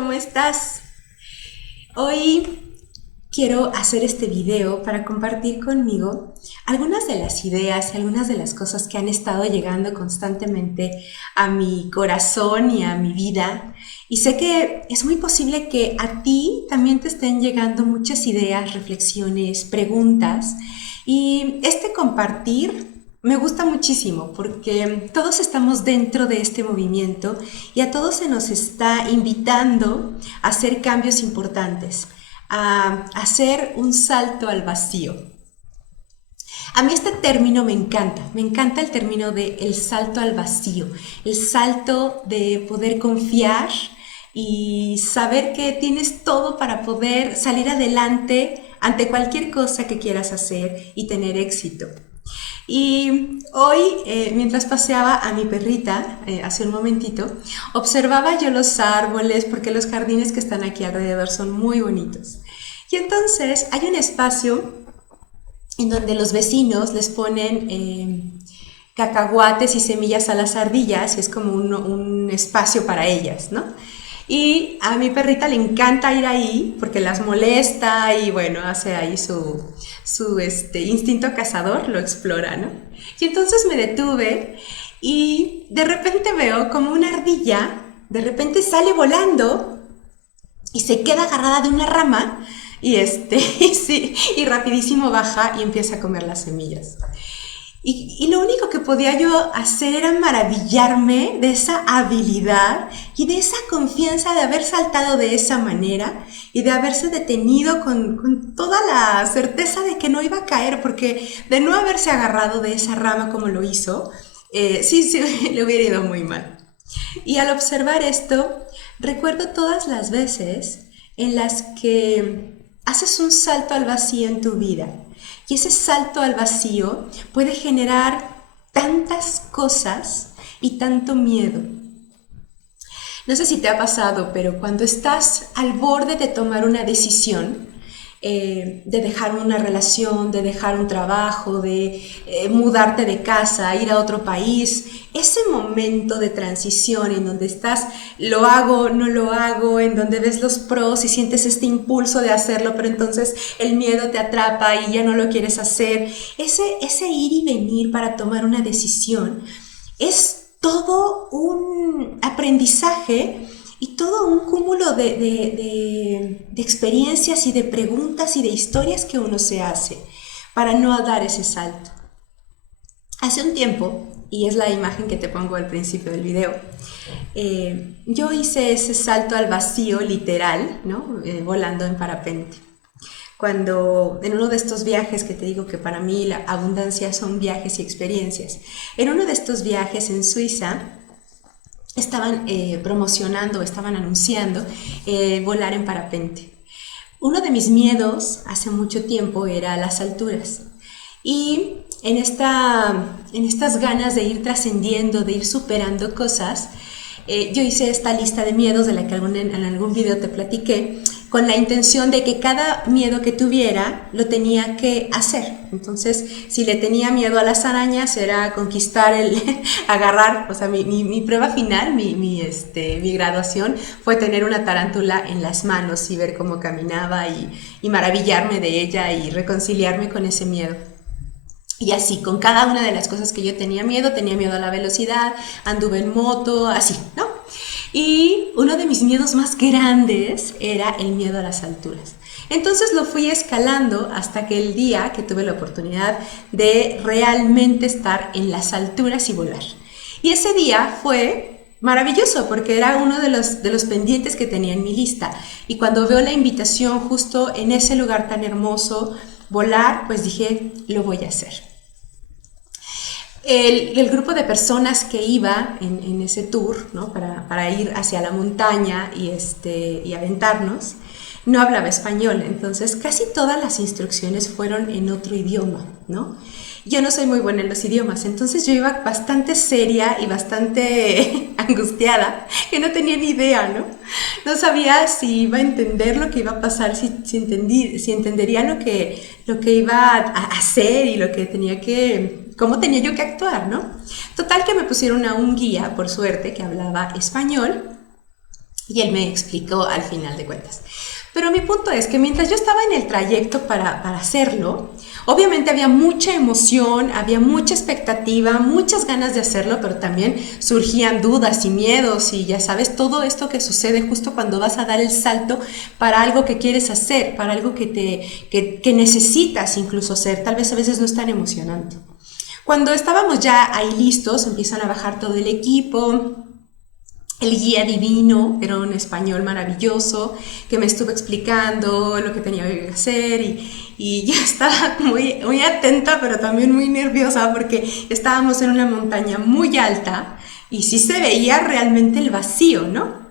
¿cómo estás? Hoy quiero hacer este video para compartir conmigo algunas de las ideas y algunas de las cosas que han estado llegando constantemente a mi corazón y a mi vida. Y sé que es muy posible que a ti también te estén llegando muchas ideas, reflexiones, preguntas. Y este compartir me gusta muchísimo porque todos estamos dentro de este movimiento y a todos se nos está invitando a hacer cambios importantes, a hacer un salto al vacío. A mí este término me encanta el término de el salto al vacío, el salto de poder confiar y saber que tienes todo para poder salir adelante ante cualquier cosa que quieras hacer y tener éxito. Y hoy, mientras paseaba a mi perrita, hace un momentito, observaba yo los árboles porque los jardines que están aquí alrededor son muy bonitos. Y entonces hay un espacio en donde los vecinos les ponen cacahuates y semillas a las ardillas y es como un espacio para ellas, ¿no? Y a mi perrita le encanta ir ahí porque las molesta y bueno, hace ahí su instinto cazador, lo explora, ¿no? Y entonces me detuve y de repente veo como una ardilla, de repente sale volando y se queda agarrada de una rama y, y, sí, y rapidísimo baja y empieza a comer las semillas. Y lo único que podía yo hacer era maravillarme de esa habilidad y de esa confianza de haber saltado de esa manera y de haberse detenido con toda la certeza de que no iba a caer, porque de no haberse agarrado de esa rama como lo hizo, sí, le hubiera ido muy mal. Y al observar esto, recuerdo todas las veces en las que haces un salto al vacío en tu vida. Y ese salto al vacío puede generar tantas cosas y tanto miedo. No sé si te ha pasado, pero cuando estás al borde de tomar una decisión, de dejar una relación, de dejar un trabajo, de mudarte de casa, ir a otro país, ese momento de transición en donde estás, lo hago, no lo hago, en donde ves los pros y sientes este impulso de hacerlo, pero entonces el miedo te atrapa y ya no lo quieres hacer, ese ir y venir para tomar una decisión es todo un aprendizaje y todo un cúmulo de experiencias y de preguntas y de historias que uno se hace para no dar ese salto. Hace un tiempo, y es la imagen que te pongo al principio del video, yo hice ese salto al vacío literal, ¿no? Volando en parapente. Cuando en uno de estos viajes que te digo que para mí la abundancia son viajes y experiencias, en uno de estos viajes en Suiza, estaban promocionando, estaban anunciando volar en parapente. Uno de mis miedos hace mucho tiempo era las alturas. Y en estas ganas de ir trascendiendo, de ir superando cosas, yo hice esta lista de miedos de la que en algún video te platiqué, con la intención de que cada miedo que tuviera lo tenía que hacer. Entonces, si le tenía miedo a las arañas, era conquistar agarrar, o sea, mi prueba final, mi graduación fue tener una tarántula en las manos y ver cómo caminaba y maravillarme de ella y reconciliarme con ese miedo. Y así, con cada una de las cosas que yo tenía miedo a la velocidad, anduve en moto, así, ¿no? Y uno de mis miedos más grandes era el miedo a las alturas. Entonces lo fui escalando hasta que el día que tuve la oportunidad de realmente estar en las alturas y volar. Y ese día fue maravilloso porque era uno de los pendientes que tenía en mi lista. Y cuando veo la invitación justo en ese lugar tan hermoso, volar, pues dije, lo voy a hacer. El grupo de personas que iba en ese tour, ¿no? para ir hacia la montaña y aventarnos, no hablaba español, entonces casi todas las instrucciones fueron en otro idioma, ¿no? Yo no soy muy buena en los idiomas, entonces yo iba bastante seria y bastante angustiada, que no tenía ni idea, ¿no? No sabía si iba a entender lo que iba a pasar, si entendería lo que iba a hacer y lo que cómo tenía yo que actuar, ¿no? Total que me pusieron a un guía, por suerte, que hablaba español. Y él me explicó al final de cuentas. Pero mi punto es que mientras yo estaba en el trayecto para hacerlo, obviamente había mucha emoción, había mucha expectativa, muchas ganas de hacerlo, pero también surgían dudas y miedos y ya sabes, todo esto que sucede justo cuando vas a dar el salto para algo que quieres hacer, para algo que necesitas incluso hacer, tal vez a veces no es tan emocionante. Cuando estábamos ya ahí listos, empiezan a bajar todo el equipo. El guía divino era un español maravilloso que me estuvo explicando lo que tenía que hacer y yo estaba muy atenta, pero también muy nerviosa porque estábamos en una montaña muy alta y sí se veía realmente el vacío, ¿no?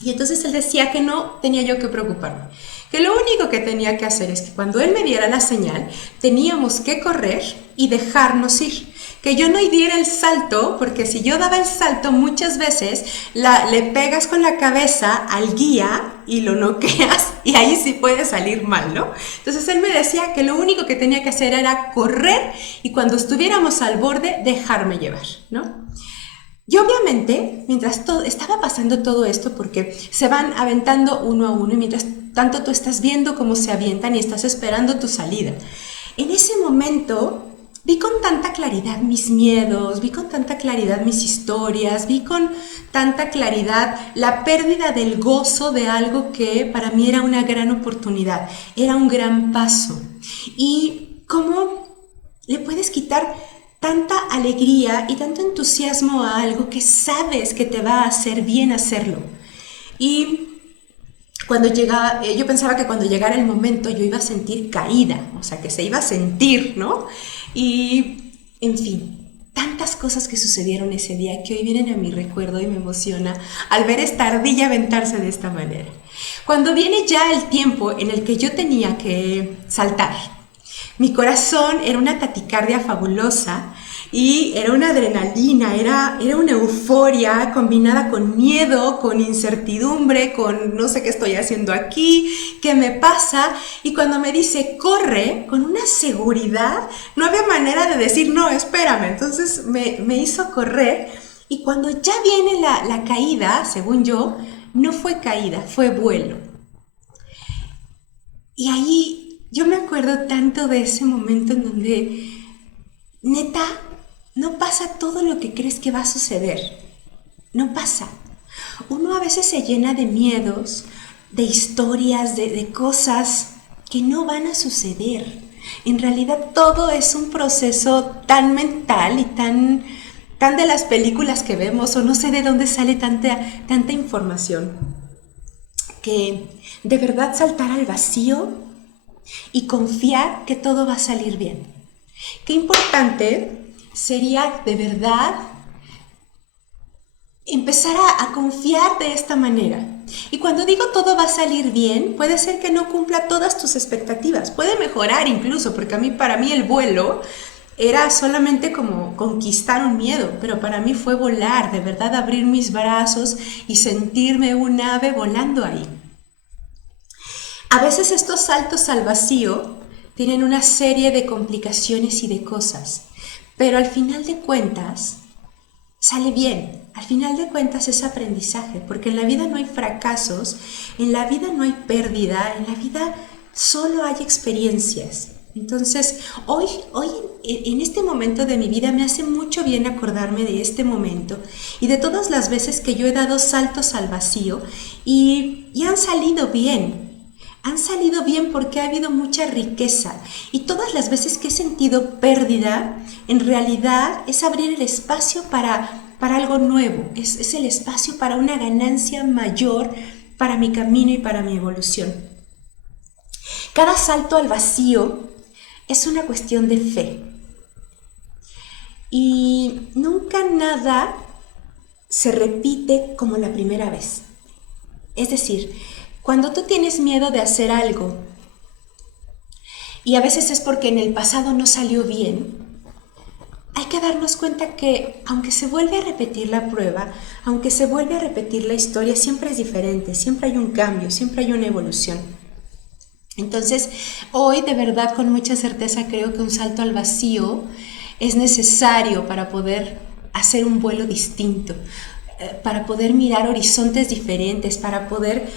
Y entonces él decía que no tenía yo que preocuparme, que lo único que tenía que hacer es que cuando él me diera la señal, teníamos que correr y dejarnos ir. Que yo no diera el salto, porque si yo daba el salto muchas veces le pegas con la cabeza al guía y lo noqueas y ahí sí puede salir mal, ¿no? Entonces él me decía que lo único que tenía que hacer era correr y cuando estuviéramos al borde dejarme llevar, ¿no? Y obviamente, mientras estaba pasando todo esto, porque se van aventando uno a uno y mientras tanto tú estás viendo cómo se avientan y estás esperando tu salida. En ese momento vi con tanta claridad mis miedos, vi con tanta claridad mis historias, vi con tanta claridad la pérdida del gozo de algo que para mí era una gran oportunidad, era un gran paso. Y cómo le puedes quitar tanta alegría y tanto entusiasmo a algo que sabes que te va a hacer bien hacerlo. Y cuando llegaba, yo pensaba que cuando llegara el momento yo iba a sentir caída, o sea, que se iba a sentir, ¿no? Y, en fin, tantas cosas que sucedieron ese día que hoy vienen a mi recuerdo y me emociona al ver esta ardilla aventarse de esta manera. Cuando viene ya el tiempo en el que yo tenía que saltar, mi corazón era una taticardia fabulosa y era una adrenalina, era una euforia combinada con miedo, con incertidumbre, con no sé qué estoy haciendo aquí, qué me pasa. Y cuando me dice corre, con una seguridad, no había manera de decir no, espérame. Entonces me hizo correr y cuando ya viene la caída, según yo, no fue caída, fue vuelo. Y ahí yo me acuerdo tanto de ese momento en donde, neta, no pasa todo lo que crees que va a suceder. No pasa. Uno a veces se llena de miedos, de historias, de cosas que no van a suceder. En realidad todo es un proceso tan mental y tan de las películas que vemos, o no sé de dónde sale tanta información, que de verdad saltar al vacío y confiar que todo va a salir bien. Qué importante sería de verdad empezar a confiar de esta manera. Y cuando digo todo va a salir bien, puede ser que no cumpla todas tus expectativas, puede mejorar incluso, porque para mí el vuelo era solamente como conquistar un miedo, pero para mí fue volar, de verdad abrir mis brazos y sentirme un ave volando ahí. A veces estos saltos al vacío tienen una serie de complicaciones y de cosas, pero al final de cuentas sale bien. Al final de cuentas es aprendizaje, porque en la vida no hay fracasos, en la vida no hay pérdida, en la vida solo hay experiencias. Entonces, hoy en este momento de mi vida me hace mucho bien acordarme de este momento y de todas las veces que yo he dado saltos al vacío y han salido bien. Han salido bien porque ha habido mucha riqueza y todas las veces que he sentido pérdida, en realidad es abrir el espacio para algo nuevo, es el espacio para una ganancia mayor para mi camino y para mi evolución. Cada salto al vacío es una cuestión de fe y nunca nada se repite como la primera vez. Es decir, cuando tú tienes miedo de hacer algo, y a veces es porque en el pasado no salió bien, hay que darnos cuenta que aunque se vuelve a repetir la prueba, aunque se vuelve a repetir la historia, siempre es diferente, siempre hay un cambio, siempre hay una evolución. Entonces, hoy de verdad con mucha certeza creo que un salto al vacío es necesario para poder hacer un vuelo distinto. para poder mirar horizontes diferentes, para poder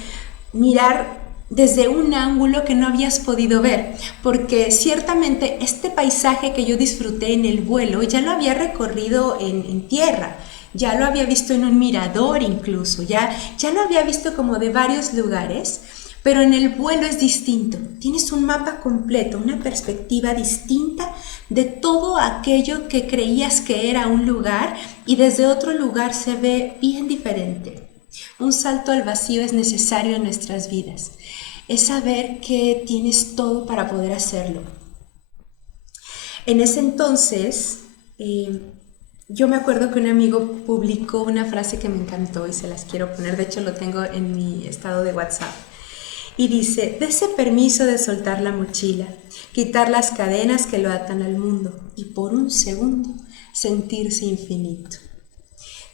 mirar desde un ángulo que no habías podido ver, porque ciertamente este paisaje que yo disfruté en el vuelo ya lo había recorrido en tierra, ya lo había visto en un mirador incluso, ya lo había visto como de varios lugares, pero en el vuelo es distinto, tienes un mapa completo, una perspectiva distinta de todo aquello que creías que era un lugar y desde otro lugar se ve bien diferente. Un salto al vacío es necesario en nuestras vidas. Es saber que tienes todo para poder hacerlo. En ese entonces, yo me acuerdo que un amigo publicó una frase que me encantó y se las quiero poner. De hecho, lo tengo en mi estado de WhatsApp. Y dice, dese permiso de soltar la mochila, quitar las cadenas que lo atan al mundo y por un segundo sentirse infinito.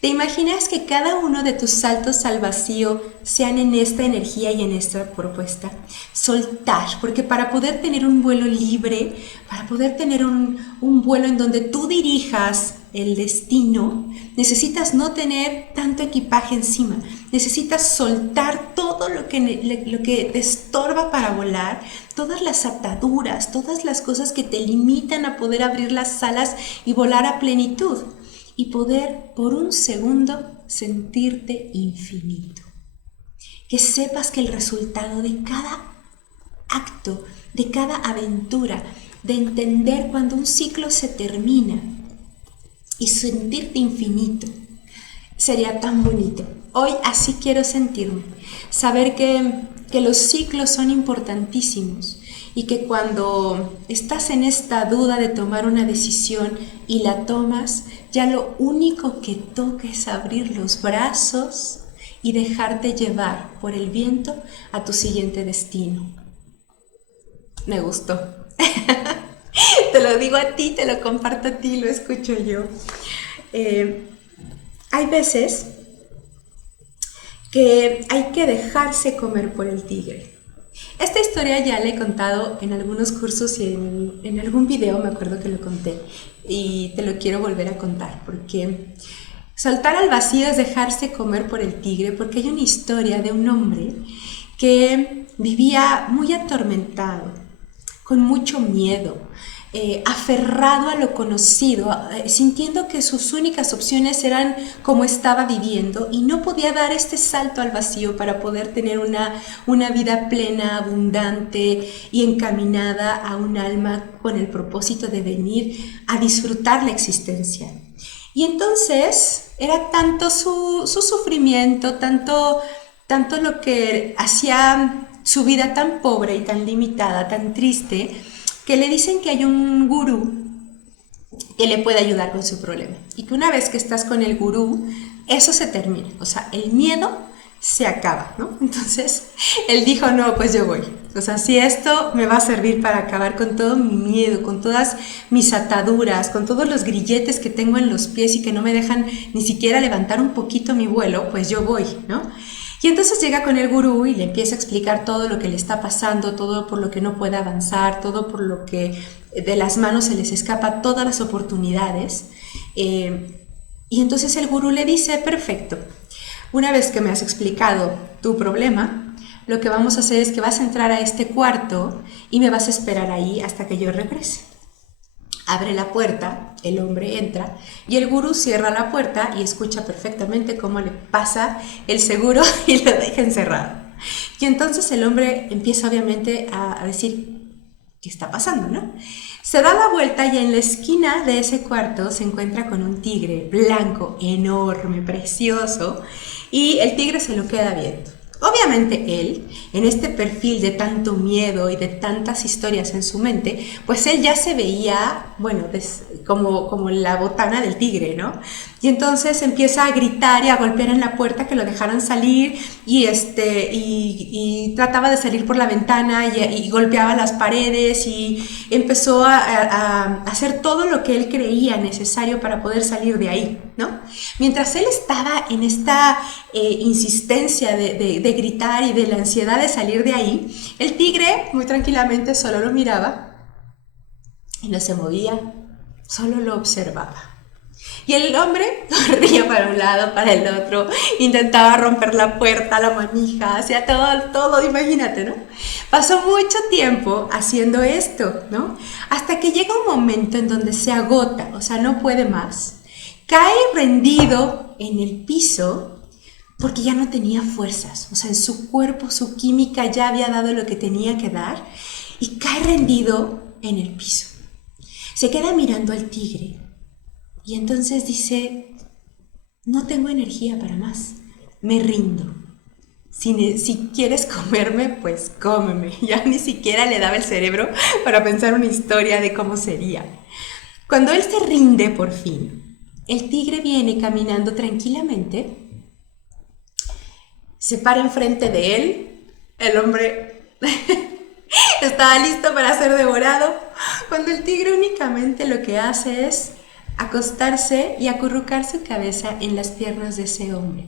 ¿Te imaginas que cada uno de tus saltos al vacío sean en esta energía y en esta propuesta? Soltar, porque para poder tener un vuelo libre, para poder tener un vuelo en donde tú dirijas el destino, necesitas no tener tanto equipaje encima, necesitas soltar todo lo que te estorba para volar, todas las ataduras, todas las cosas que te limitan a poder abrir las alas y volar a plenitud. Y poder por un segundo sentirte infinito. Que sepas que el resultado de cada acto, de cada aventura, de entender cuando un ciclo se termina y sentirte infinito, sería tan bonito. Hoy así quiero sentirme, saber que los ciclos son importantísimos y que cuando estás en esta duda de tomar una decisión y la tomas, ya lo único que toca es abrir los brazos y dejarte llevar por el viento a tu siguiente destino. Me gustó. Te lo digo a ti, te lo comparto a ti, lo escucho yo. Hay veces que hay que dejarse comer por el tigre. Esta historia ya la he contado en algunos cursos y en algún video, me acuerdo que lo conté, y te lo quiero volver a contar, porque saltar al vacío es dejarse comer por el tigre, porque hay una historia de un hombre que vivía muy atormentado, con mucho miedo, aferrado a lo conocido, sintiendo que sus únicas opciones eran como estaba viviendo y no podía dar este salto al vacío para poder tener una vida plena, abundante y encaminada a un alma con el propósito de venir a disfrutar la existencia. Y entonces era tanto su sufrimiento, tanto lo que hacía su vida tan pobre y tan limitada, tan triste, que le dicen que hay un gurú que le puede ayudar con su problema y que una vez que estás con el gurú, eso se termina, o sea, el miedo se acaba, ¿no? Entonces, él dijo, no, pues yo voy, o sea, si esto me va a servir para acabar con todo mi miedo, con todas mis ataduras, con todos los grilletes que tengo en los pies y que no me dejan ni siquiera levantar un poquito mi vuelo, pues yo voy, ¿no? Y entonces llega con el gurú y le empieza a explicar todo lo que le está pasando, todo por lo que no puede avanzar, todo por lo que de las manos se les escapa, todas las oportunidades. Y entonces el gurú le dice, perfecto, una vez que me has explicado tu problema, lo que vamos a hacer es que vas a entrar a este cuarto y me vas a esperar ahí hasta que yo regrese. Abre la puerta, el hombre entra y el gurú cierra la puerta y escucha perfectamente cómo le pasa el seguro y lo deja encerrado. Y entonces el hombre empieza obviamente a decir, ¿qué está pasando, no? Se da la vuelta y en la esquina de ese cuarto se encuentra con un tigre blanco, enorme, precioso, y el tigre se lo queda viendo. Obviamente él, en este perfil de tanto miedo y de tantas historias en su mente, pues él ya se veía, bueno, como la botana del tigre, ¿no? Y entonces empieza a gritar y a golpear en la puerta que lo dejaran salir y trataba de salir por la ventana y golpeaba las paredes y empezó a hacer todo lo que él creía necesario para poder salir de ahí, ¿no? Mientras él estaba en esta insistencia de gritar y de la ansiedad de salir de ahí, el tigre muy tranquilamente solo lo miraba y no se movía, solo lo observaba. Y el hombre corría para un lado, para el otro, intentaba romper la puerta, la manija, hacía todo, imagínate, ¿no? Pasó mucho tiempo haciendo esto, ¿no? Hasta que llega un momento en donde se agota, o sea, no puede más. Cae rendido en el piso porque ya no tenía fuerzas, o sea, en su cuerpo, su química ya había dado lo que tenía que dar y cae rendido en el piso. Se queda mirando al tigre y entonces dice, no tengo energía para más, me rindo. Si quieres comerme, pues cómeme. Ya ni siquiera le daba el cerebro para pensar una historia de cómo sería. Cuando él se rinde por fin, el tigre viene caminando tranquilamente, se para enfrente de él, el hombre estaba listo para ser devorado, cuando el tigre únicamente lo que hace es acostarse y acurrucar su cabeza en las piernas de ese hombre.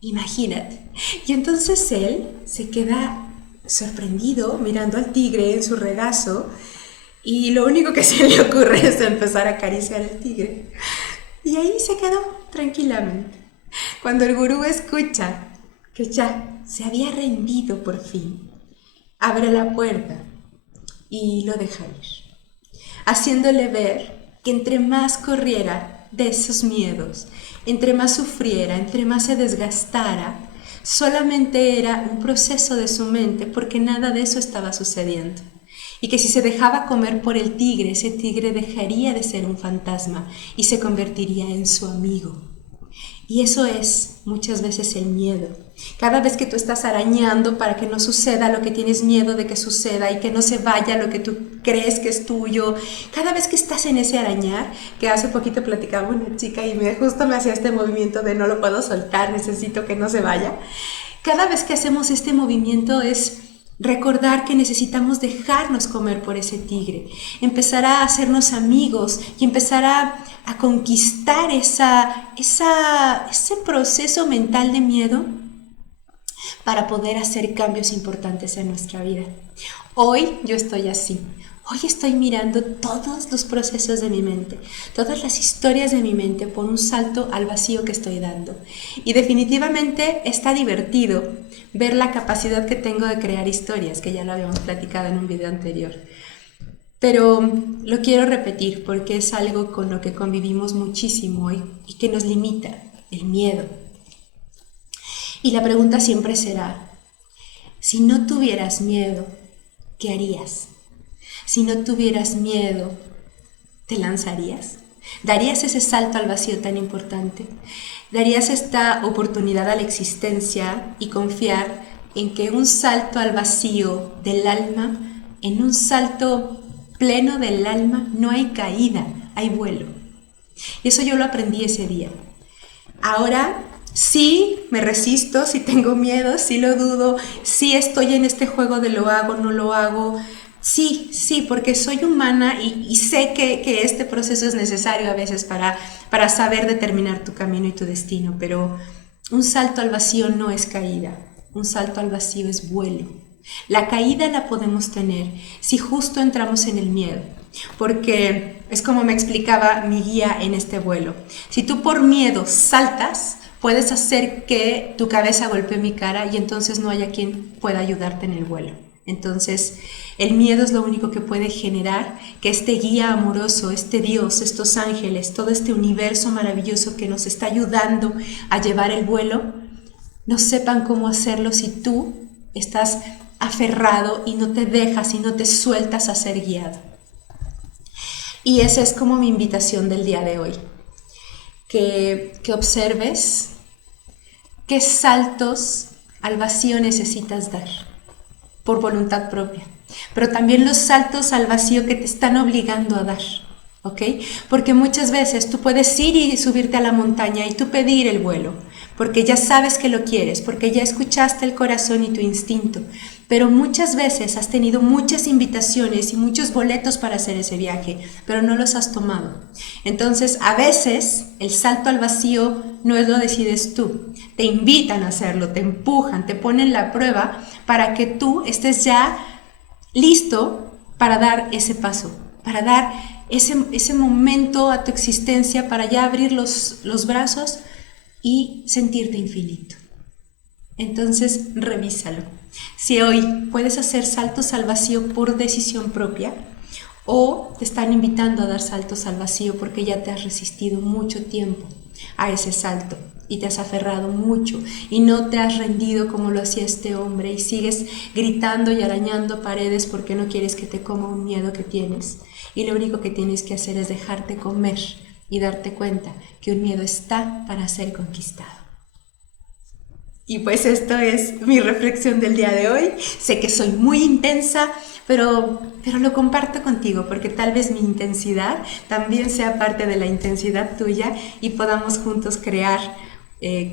Imagínate. Y entonces él se queda sorprendido mirando al tigre en su regazo y lo único que se le ocurre es empezar a acariciar al tigre. Y ahí se quedó tranquilamente. Cuando el gurú escucha que ya se había rendido por fin, abre la puerta y lo deja ir, haciéndole ver que entre más corriera de esos miedos, entre más sufriera, entre más se desgastara, solamente era un proceso de su mente porque nada de eso estaba sucediendo. Y que si se dejaba comer por el tigre, ese tigre dejaría de ser un fantasma y se convertiría en su amigo. Y eso es muchas veces el miedo. Cada vez que tú estás arañando para que no suceda lo que tienes miedo de que suceda y que no se vaya lo que tú crees que es tuyo, cada vez que estás en ese arañar, que hace poquito platicaba una chica y justo me hacía este movimiento de no lo puedo soltar, necesito que no se vaya. Cada vez que hacemos este movimiento es recordar que necesitamos dejarnos comer por ese tigre, empezar a hacernos amigos y empezar a conquistar ese proceso mental de miedo para poder hacer cambios importantes en nuestra vida. Hoy yo estoy así. Hoy estoy mirando todos los procesos de mi mente, todas las historias de mi mente por un salto al vacío que estoy dando. Y definitivamente está divertido ver la capacidad que tengo de crear historias, que ya lo habíamos platicado en un video anterior. Pero lo quiero repetir porque es algo con lo que convivimos muchísimo hoy y que nos limita, el miedo. Y la pregunta siempre será, si no tuvieras miedo, ¿qué harías? Si no tuvieras miedo, ¿te lanzarías? ¿Darías ese salto al vacío tan importante? ¿Darías esta oportunidad a la existencia y confiar en que un salto al vacío del alma, en un salto pleno del alma, no hay caída, hay vuelo? Y eso yo lo aprendí ese día. Ahora sí me resisto, sí tengo miedo, sí lo dudo, sí estoy en este juego de lo hago, no lo hago. Sí, porque soy humana y sé que este proceso es necesario a veces para saber determinar tu camino y tu destino, pero un salto al vacío no es caída, un salto al vacío es vuelo. La caída la podemos tener si justo entramos en el miedo, porque es como me explicaba mi guía en este vuelo. Si tú por miedo saltas, puedes hacer que tu cabeza golpee mi cara y entonces no haya quien pueda ayudarte en el vuelo. Entonces, el miedo es lo único que puede generar que este guía amoroso, este Dios, estos ángeles, todo este universo maravilloso que nos está ayudando a llevar el vuelo, no sepan cómo hacerlo si tú estás aferrado y no te dejas y no te sueltas a ser guiado. Y esa es como mi invitación del día de hoy, que observes qué saltos al vacío necesitas dar por voluntad propia, pero también los saltos al vacío que te están obligando a dar, ¿ok? Porque muchas veces tú puedes ir y subirte a la montaña y tú pedir el vuelo, porque ya sabes que lo quieres, porque ya escuchaste el corazón y tu instinto, pero muchas veces has tenido muchas invitaciones y muchos boletos para hacer ese viaje, pero no los has tomado. Entonces, a veces el salto al vacío no lo decides tú, te invitan a hacerlo, te empujan, te ponen la prueba para que tú estés ya listo para dar ese paso, para dar ese momento a tu existencia para ya abrir los brazos y sentirte infinito. Entonces, revísalo. Si hoy puedes hacer saltos al vacío por decisión propia, o te están invitando a dar saltos al vacío porque ya te has resistido mucho tiempo a ese salto y te has aferrado mucho y no te has rendido como lo hacía este hombre y sigues gritando y arañando paredes porque no quieres que te coma un miedo que tienes, y lo único que tienes que hacer es dejarte comer y darte cuenta que un miedo está para ser conquistado. Y pues esto es mi reflexión del día de hoy. Sé que soy muy intensa, pero lo comparto contigo porque tal vez mi intensidad también sea parte de la intensidad tuya y podamos juntos crear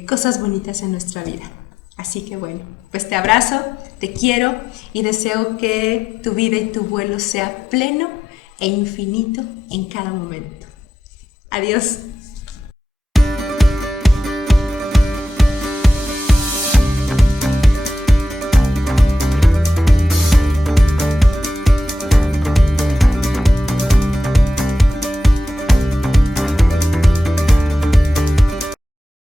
cosas bonitas en nuestra vida. Así que bueno, pues te abrazo, te quiero y deseo que tu vida y tu vuelo sea pleno e infinito en cada momento. Adiós.